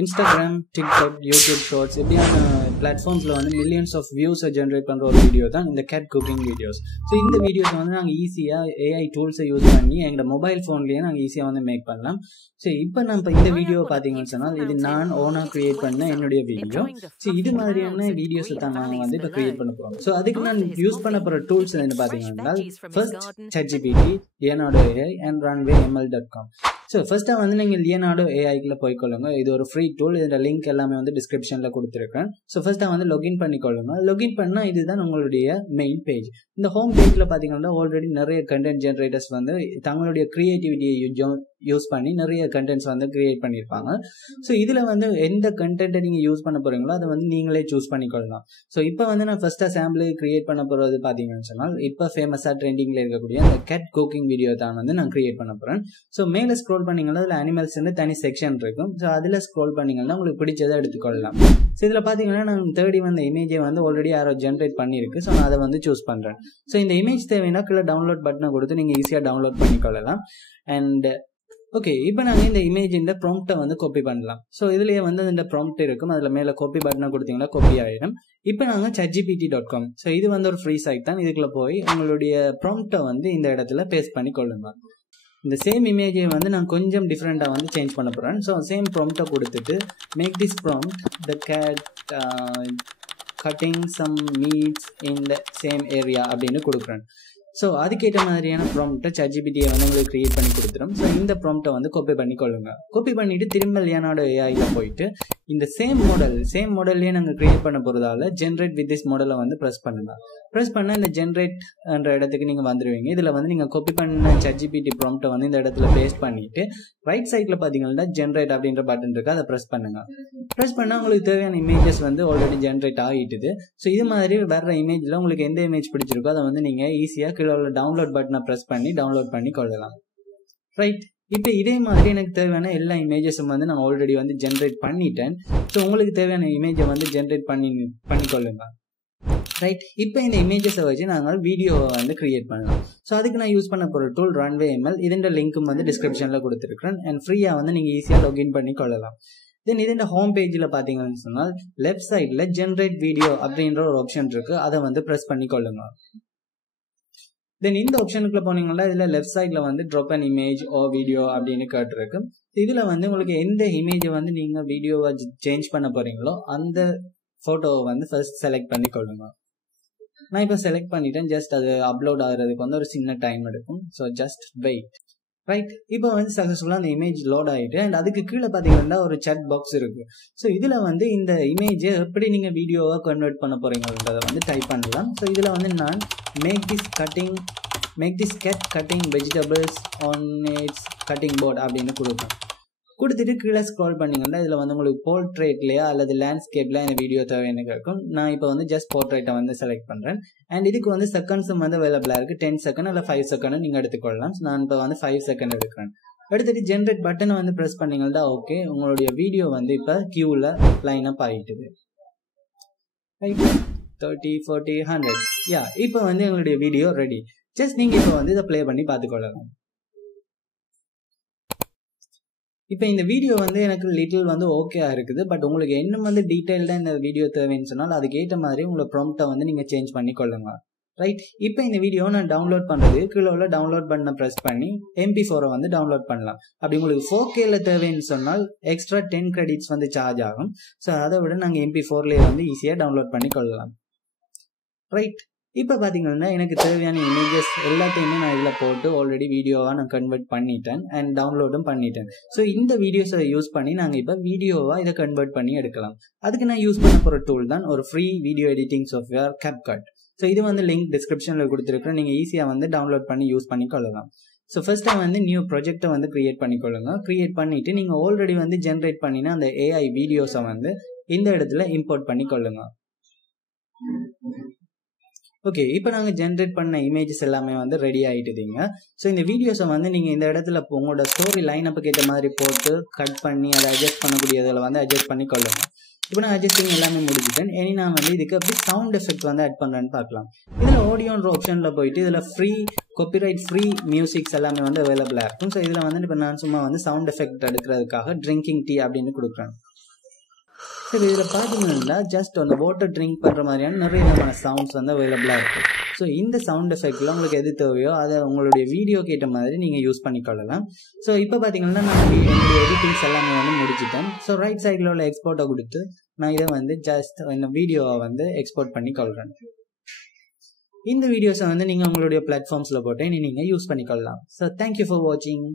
Instagram, TikTok, YouTube Shorts இப்படியான பிளாட்ஃபார்ம்ஸில் வந்து millions of வியூஸை generate பண்ணுற ஒரு வீடியோ தான் இந்த கேட் குக்கிங் வீடியோஸ். ஸோ இந்த வீடியோஸை வந்து நாங்கள் ஈஸியாக ஏஐ டூல்ஸை யூஸ் பண்ணி எங்களோட மொபைல் ஃபோன்லேயே நாங்கள் ஈஸியாக வந்து மேக் பண்ணலாம். ஸோ இப்போ நம்ம இந்த வீடியோ பார்த்தீங்கன்னு சொன்னால் இது நான் ஓனாக க்ரியேட் பண்ண என்னுடைய வீடியோ. ஸோ இது மாதிரியான வீடியோஸை தான் நாங்கள் வந்து இப்போ க்ரியேட் பண்ண போகிறோம். ஸோ அதுக்கு நான் யூஸ் பண்ண போகிற டூல்ஸ் வந்து பார்த்தீங்கன்னா first ChatGPT, Leonardo AI and runwayml.com. So ஃபர்ஸ்ட்டாக வந்து நீங்கள் லியனார்டோ ஏஐக்குள்ளே போய்க்கொள்ளுங்க. இது ஒரு ஃப்ரீ டூல். இதோட லிங்க் எல்லாமே வந்து டிஸ்கிரிப்ஷனில் கொடுத்துருக்கேன். ஸோ ஃபர்ஸ்ட்டாக வந்து லாகின் பண்ணிக்கொள்ளுங்க. லாகின் பண்ணால் இதுதான் உங்களுடைய மெயின் பேஜ். இந்த ஹோம் பேஜில் பார்த்தீங்கன்னா ஆல்ரெடி நிறைய கண்டென்ட் ஜென்ரேட்டர்ஸ் வந்து தங்களுடைய க்ரியேட்டிவிட்டியை யூஸ் பண்ணி நிறைய கண்டென்ட்ஸ் வந்து கிரியேட் பண்ணியிருப்பாங்க. ஸோ இதில் வந்து எந்த கண்டென்ட்டை நீங்கள் யூஸ் பண்ண போகிறீங்களோ அதை வந்து நீங்களே சூஸ் பண்ணிக்கொள்ளலாம். ஸோ இப்போ வந்து நான் ஃபர்ஸ்ட்டாக சாம்பிள் கிரியேட் பண்ண போகிறது பார்த்தீங்கன்னு சொன்னால் இப்போ ஃபேமஸாக ட்ரெண்டிங்கில் இருக்கக்கூடிய அந்த கேட் குக்கிங் வீடியோ தான் வந்து நான் கிரியேட் பண்ண போகிறேன். ஸோ மேலே ஸ்க்ரோல் பண்ணீங்கன்னா அதில் அனிமல்ஸ் தனி செக்ஷன் இருக்கும். ஸோ அதில் ஸ்க்ரோல் பண்ணீங்கன்னா உங்களுக்கு பிடிச்சதை எடுத்துக்கொள்ளலாம். ஸோ இதில் பார்த்தீங்கன்னா நான் தேடி வந்த இமேஜை வந்து ஆல்ரெடி யாரோ ஜென்ரேட் பண்ணியிருக்கு. ஸோ நான் அதை வந்து சூஸ் பண்ணுறேன். ஸோ இந்த இமேஜ் தேவைன்னா கீழே டவுன்லோட் பட்டனை கொடுத்து நீங்கள் ஈஸியாக டவுன்லோட் பண்ணிக்கொள்ளலாம். அண்ட் ஓகே, இப்போ நாங்கள் இந்த இமேஜ் இந்த ப்ராம்ப்டை வந்து காப்பி பண்ணலாம். ஸோ இதுலேயே வந்து இந்த ப்ராம்ப்ட் இருக்கும். அதில் மேலே காப்பி பட்டனை கொடுத்தீங்கன்னா காப்பி ஆகிடும். இப்போ நாங்கள் chatgpt.com. ஸோ இது வந்து ஒரு ஃப்ரீ சைட் தான். இதுக்குள்ளே போய் உங்களுடைய ப்ராம்ப்டை வந்து இந்த இடத்துல பேஸ்ட் பண்ணி கொள்ளுங்க. இந்த சேம் இமேஜை வந்து நான் கொஞ்சம் டிஃப்ரெண்ட்டாக வந்து சேஞ்ச் பண்ண போகிறேன். ஸோ சேம் ப்ராம்ப்டை கொடுத்துட்டு make this prompt the cat cutting some meats in the same area அப்படின்னு கொடுக்குறேன். ஸோ அதுக்கேற்ற மாதிரியான ப்ராம்ப்டை ChatGPT-யை வந்து உங்களுக்கு க்ரியேட் பண்ணி கொடுத்துரும். ஸோ இந்த ப்ராம்ப்டை வந்து காப்பி பண்ணிக்கொள்ளுங்க. காப்பி பண்ணிவிட்டு திரும்ப லியனார்டோ ஏஐயில் போயிட்டு இந்த சேம் மாடல்லையே நாங்கள் க்ரியேட் பண்ண போகிறதால ஜென்ரேட் வித் திஸ் மாடலை வந்து ப்ரெஸ் பண்ணுங்க. ப்ரெஸ் பண்ணால் இந்த ஜென்ரேட் என்ற இடத்துக்கு நீங்கள் வந்துடுவீங்க. இதில் வந்து நீங்கள் காப்பி பண்ண ChatGPT ப்ராம்ப்டை வந்து இந்த இடத்துல பேஸ்ட் பண்ணிவிட்டு ரைட் சைடில் பார்த்தீங்கன்னா ஜென்ரேட் அப்படின்ற பட்டன் இருக்குது. அதை ப்ரெஸ் பண்ணுங்கள். ப்ரெஸ் பண்ணால் உங்களுக்கு தேவையான இமேஜஸ் வந்து ஆல்ரெடி ஜென்ரேட் ஆகிட்டுது. ஸோ இது மாதிரி வர்ற இமேஜில் உங்களுக்கு எந்த இமேஜ் பிடிச்சிருக்கோ அதை வந்து நீங்கள் ஈஸியாக கீழே உள்ள டவுன்லோட் பட்டனை ப்ரெஸ் பண்ணி டவுன்லோட் பண்ணி கொள்ளலாம். ரைட், இப்போ இதே மாதிரி எனக்கு தேவையான எல்லா இமேஜஸும் வந்து நான் ஆல்ரெடி வந்து ஜென்ரேட் பண்ணிட்டேன். ஸோ உங்களுக்கு தேவையான இமேஜை வந்து ஜென்ரேட் பண்ணிக்கொள்ளுங்க. ரைட், இப்போ இந்த இமேஜஸை வச்சு நாங்கள் வீடியோவை வந்து கிரியேட் பண்ணலாம். ஸோ அதுக்கு நான் யூஸ் பண்ண போகிற டூல் runwayml. இதோட லிங்க்கும் வந்து டிஸ்கிரிப்ஷனில் கொடுத்துருக்கேன். அண்ட் ஃப்ரீயாக வந்து நீங்கள் ஈஸியாக லாகின் பண்ணி கொள்ளலாம். தென் இது இந்த ஹோம் பேஜில் பார்த்தீங்கன்னு சொன்னால் லெஃப்ட் சைடில் ஜென்ரேட் வீடியோ அப்படின்ற ஒரு ஆப்ஷன் இருக்குது. அதை வந்து ப்ரெஸ் பண்ணி கொள்ளுங்க. தென் இந்த ஆப்ஷனுக்குள்ள போனீங்கன்னா இதில் லெஃப்ட் சைடில் வந்து drop an image or video அப்படின்னு கேட்டிருக்கு. இதில் வந்து உங்களுக்கு எந்த இமேஜை வந்து நீங்கள் வீடியோவை சேஞ்ச் பண்ண போகிறீங்களோ அந்த ஃபோட்டோவை வந்து ஃபர்ஸ்ட் செலக்ட் பண்ணி கொள்ளுங்க. நான் இப்போ செலக்ட் பண்ணிட்டேன். ஜஸ்ட் அது அப்லோட் ஆகிறதுக்கு வந்து ஒரு சின்ன டைம் எடுக்கும். So just wait. ரைட், இப்போ வந்து சக்ஸஸ்ஃபுல்லாக அந்த இமேஜ் லோட் ஆகிட்டு அண்ட் அதுக்கு கீழே பார்த்தீங்கன்னா ஒரு chat பாக்ஸ் இருக்குது. ஸோ இதில் வந்து இந்த இமேஜை எப்படி நீங்கள் வீடியோவாக கன்வெர்ட் பண்ண போகிறீங்கன்றதை வந்து டைப் பண்ணலாம். ஸோ இதில் வந்து நான் make this cat cutting vegetables on its cutting board அப்படின்னு கொடுத்துட்டு கீழே ஸ்க்ரால் பண்ணிங்கன்னா இதில் வந்து உங்களுக்கு போர்ட்ரேட்லையா அல்லது லேண்ட்ஸ்கேப்பில் இந்த வீடியோ தேவைன்னு கேட்கும். நான் இப்போ வந்து ஜஸ்ட் போர்ட்ரேட்டை வந்து செலக்ட் பண்ணுறேன். அண்ட் இதுக்கு வந்து செகண்ட்ஸும் வந்து அவைலபிளாக இருக்குது. 10 செகண்ட் இல்லை 5 செகண்ட் நீங்கள் எடுத்துக்கொள்ளலாம். நான் இப்போ வந்து 5 செகண்ட் எடுக்கிறேன். எடுத்துகிட்டு ஜென்ரேட் பட்டனை வந்து ப்ரெஸ் பண்ணிங்கன்னா ஓகே, உங்களுடைய வீடியோ வந்து இப்போ கியூவில் லைன் அப் ஆகிட்டுது. ரைட், 30, 40, 100. யா, இப்போ வந்து எங்களுடைய வீடியோ ரெடி. ஜஸ்ட் நீங்கள் இப்போ வந்து இதை ப்ளே பண்ணி பார்த்துக்கொள்ளலாம். இப்போ இந்த வீடியோ வந்து எனக்கு லிட்டில் வந்து ஓகேவா இருக்குது. பட் உங்களுக்கு என்ன வந்து டீட்டெயில்டாக இந்த வீடியோ தேவைன்னு சொன்னால் அதுக்கேற்ற மாதிரி உங்களை ப்ராம்ப்டை வந்து நீங்கள் சேஞ்ச் பண்ணி கொள்ளுங்க. ரைட், இப்போ இந்த வீடியோவை நான் டவுன்லோட் பண்ணுறது கீழே உள்ள டவுன்லோட் பட்டனை ப்ரெஸ் பண்ணி MP4 வந்து டவுன்லோட் பண்ணலாம். அப்படி உங்களுக்கு 4Kல தேவைன்னு சொன்னால் எக்ஸ்ட்ரா 10 கிரெடிட்ஸ் வந்து சார்ஜ் ஆகும். ஸோ அதை விட நாங்கள் MP4லேயே வந்து ஈஸியாக டவுன்லோட் பண்ணி கொள்ளலாம். ரைட், இப்போ பார்த்தீங்கன்னா எனக்கு தேவையான இமேஜஸ் எல்லாத்தையுமே நான் இதில் போட்டு ஆல்ரெடி வீடியோவாக நான் கன்வெர்ட் பண்ணிட்டேன் அண்ட் டவுன்லோடும் பண்ணிட்டேன். ஸோ இந்த வீடியோஸை யூஸ் பண்ணி நாங்கள் இப்போ வீடியோவாக இதை கன்வெர்ட் பண்ணி எடுக்கலாம். அதுக்கு நான் யூஸ் பண்ண போகிற டூல் தான் ஒரு free video editing software CapCut. So இது வந்து லிங்க் டிஸ்கிரிப்ஷனில் கொடுத்துருக்கேன். நீங்கள் ஈஸியாக வந்து டவுன்லோட் பண்ணி யூஸ் பண்ணி கொள்ளலாம். ஸோ ஃபர்ஸ்ட்டாக வந்து நியூ ப்ராஜெக்டை வந்து க்ரியேட் பண்ணிக்கொள்ளுங்க. க்ரியேட் பண்ணிவிட்டு நீங்கள் ஆல்ரெடி வந்து ஜென்ரேட் பண்ணினா அந்த AI வீடியோஸை வந்து இந்த இடத்துல இம்போர்ட் பண்ணி கொள்ளுங்க. ஓகே, இப்போ நாங்கள் ஜென்ரேட் பண்ண இமேஜஸ் எல்லாமே வந்து ரெடி ஆகிட்டுதீங்க. ஸோ இந்த வீடியோஸை வந்து நீங்கள் இந்த இடத்துல உங்களோட ஸ்டோரி லைன் அப்புக்கு ஏற்ற மாதிரி போட்டு கட் பண்ணி அதை அட்ஜஸ்ட் பண்ணக்கூடியதில் வந்து அட்ஜஸ்ட் பண்ணி கொள்ளுங்க. இப்போ நான் அட்ஜஸ்டிங் எல்லாமே முடிச்சுட்டேன். இனி நான் வந்து இதுக்கு அப்படி சவுண்ட் எஃபெக்ட் வந்து ஆட் பண்ணுறேன்னு பார்க்கலாம். இதில் ஆடியோன்ற ஆப்ஷனில் போயிட்டு இதில் ஃப்ரீ காப்பிரைட் ஃப்ரீ மியூசிக்ஸ் எல்லாமே வந்து அவைலபிளாக இருக்கும். ஸோ இதில் வந்து இப்போ நான் சும்மா வந்து சவுண்ட் எஃபெக்ட் எடுக்கிறதுக்காக ட்ரிங்கிங் டீ அப்படின்னு கொடுக்குறேன். சரி, இதில் பார்த்தீங்கன்னா ஜஸ்ட் அந்த வாட்டர் ட்ரிங்க் பண்ணுற மாதிரியான நிறைய விதமான சவுண்ட்ஸ் வந்து அவைலபிளாக இருக்குது. ஸோ இந்த சவுண்ட் எஃபெக்டில் உங்களுக்கு எது தேவையோ அதை உங்களுடைய வீடியோக்கு ஏற்ற மாதிரி நீங்கள் யூஸ் பண்ணிக்கொள்ளலாம். ஸோ இப்போ பார்த்தீங்கன்னா நான் என்னுடைய எடிட்டிங்ஸ் எல்லாமே வந்து முடிச்சிட்டேன். ஸோ ரைட் சைடில் உள்ள எக்ஸ்போர்ட்டை கொடுத்து நான் இதை வந்து ஜஸ்ட் இந்த வீடியோவை வந்து எக்ஸ்போர்ட் பண்ணி கொள்கிறேன். இந்த வீடியோஸை வந்து நீங்கள் உங்களுடைய பிளாட்ஃபார்ம்ஸில் போட்டு நீங்கள் யூஸ் பண்ணிக்கொள்ளலாம். ஸோ தேங்க்யூ ஃபார் வாட்சிங்.